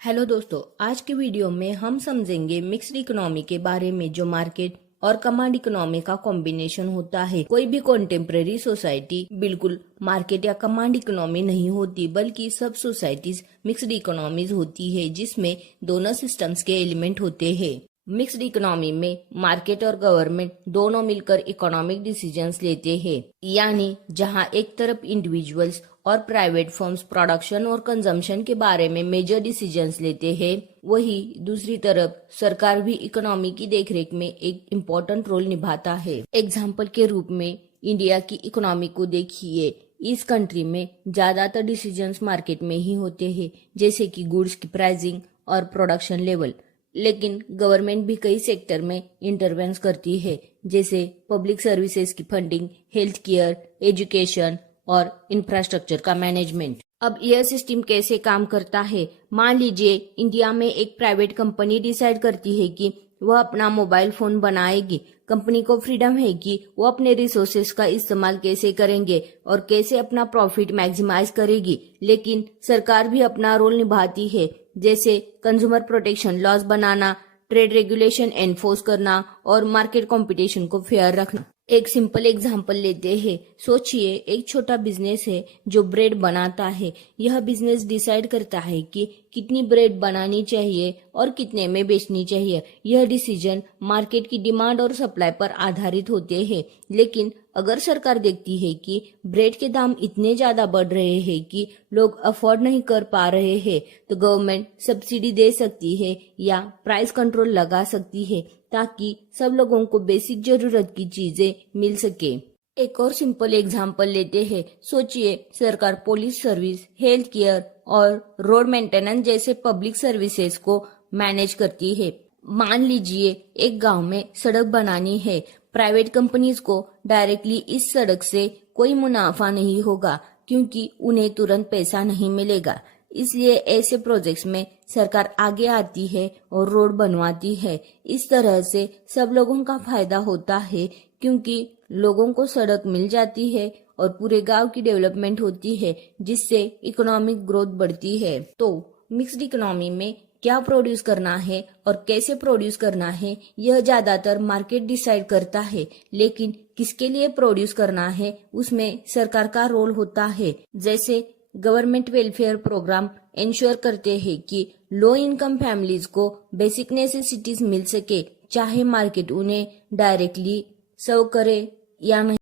Hello दोस्तों, आज के वीडियो में हम समझेंगे मिक्स्ड इकोनॉमी के बारे में, जो मार्केट और कमांड इकोनॉमी का कॉम्बिनेशन होता है। कोई भी कॉन्टेम्पररी सोसाइटी बिल्कुल मार्केट या कमांड इकोनॉमी नहीं होती, बल्कि सब सोसाइटीज मिक्स्ड इकोनॉमीज होती है, जिसमें दोनों सिस्टम्स के एलिमेंट होते हैं। मिक्स्ड इकोनॉमी में मार्केट और गवर्नमेंट दोनों मिलकर इकोनॉमिक डिसीजंस लेते हैं, यानी जहां एक तरफ इंडिविजुअल्स और प्राइवेट फर्म्स प्रोडक्शन और कंजम्पशन के बारे में मेजर डिसीजंस लेते हैं, वही दूसरी तरफ सरकार भी इकोनॉमी की देखरेख में एक इम्पोर्टेंट रोल निभाता है। एग्जाम्पल के रूप में इंडिया की इकोनॉमी को देखिए। इस कंट्री में ज्यादातर डिसीजंस मार्केट में ही होते हैं, जैसे कि गुड्स की प्राइसिंग और प्रोडक्शन लेवल। लेकिन गवर्नमेंट भी कई सेक्टर में इंटरवेंस करती है, जैसे पब्लिक सर्विसेज की फंडिंग, हेल्थ केयर, एजुकेशन और इंफ्रास्ट्रक्चर का मैनेजमेंट। अब यह सिस्टम कैसे काम करता है? मान लीजिए इंडिया में एक प्राइवेट कंपनी डिसाइड करती है कि वह अपना मोबाइल फोन बनाएगी। कंपनी को फ्रीडम है कि वो अपने रिसोर्सेज का इस्तेमाल कैसे करेंगे और कैसे अपना प्रॉफिट मैक्सिमाइज करेगी। लेकिन सरकार भी अपना रोल निभाती है, जैसे कंज्यूमर प्रोटेक्शन लॉज बनाना, ट्रेड रेगुलेशन एनफोर्स करना और मार्केट कंपटीशन को फेयर रखना। एक सिंपल एग्जांपल लेते हैं। सोचिए एक छोटा बिजनेस है जो ब्रेड बनाता है। यह बिजनेस डिसाइड करता है कि कितनी ब्रेड बनानी चाहिए और कितने में बेचनी चाहिए। यह डिसीजन मार्केट की डिमांड और सप्लाई पर आधारित होते हैं। लेकिन अगर सरकार देखती है कि ब्रेड के दाम इतने ज्यादा बढ़ रहे हैं कि लोग अफोर्ड नहीं कर पा रहे हैं, तो गवर्नमेंट सब्सिडी दे सकती है या प्राइस कंट्रोल लगा सकती है, ताकि सब लोगों को बेसिक जरूरत की चीजें मिल सके। एक और सिंपल एग्जांपल लेते हैं। सोचिए सरकार पुलिस सर्विस, हेल्थ केयर और रोड मेंटेनेंस जैसे पब्लिक सर्विसेज को मैनेज करती है। मान लीजिए एक गांव में सड़क बनानी है। प्राइवेट कंपनीज को डायरेक्टली इस सड़क से कोई मुनाफा नहीं होगा, क्योंकि उन्हें तुरंत पैसा नहीं मिलेगा। इसलिए ऐसे प्रोजेक्ट्स में सरकार आगे आती है और रोड बनवाती है। इस तरह से सब लोगों का फायदा होता है, क्योंकि लोगों को सड़क मिल जाती है और पूरे गांव की डेवलपमेंट होती है, जिससे इकोनॉमिक ग्रोथ बढ़ती है। तो मिक्स्ड इकोनॉमी में क्या प्रोड्यूस करना है और कैसे प्रोड्यूस करना है, यह ज्यादातर मार्केट डिसाइड करता है। लेकिन किसके लिए प्रोड्यूस करना है, उसमें सरकार का रोल होता है। जैसे गवर्नमेंट वेलफेयर प्रोग्राम इंश्योर करते हैं कि लो इनकम फैमिलीज को बेसिक नेसेसिटीज मिल सके, चाहे मार्केट उन्हें डायरेक्टली सर्व करे या नहीं।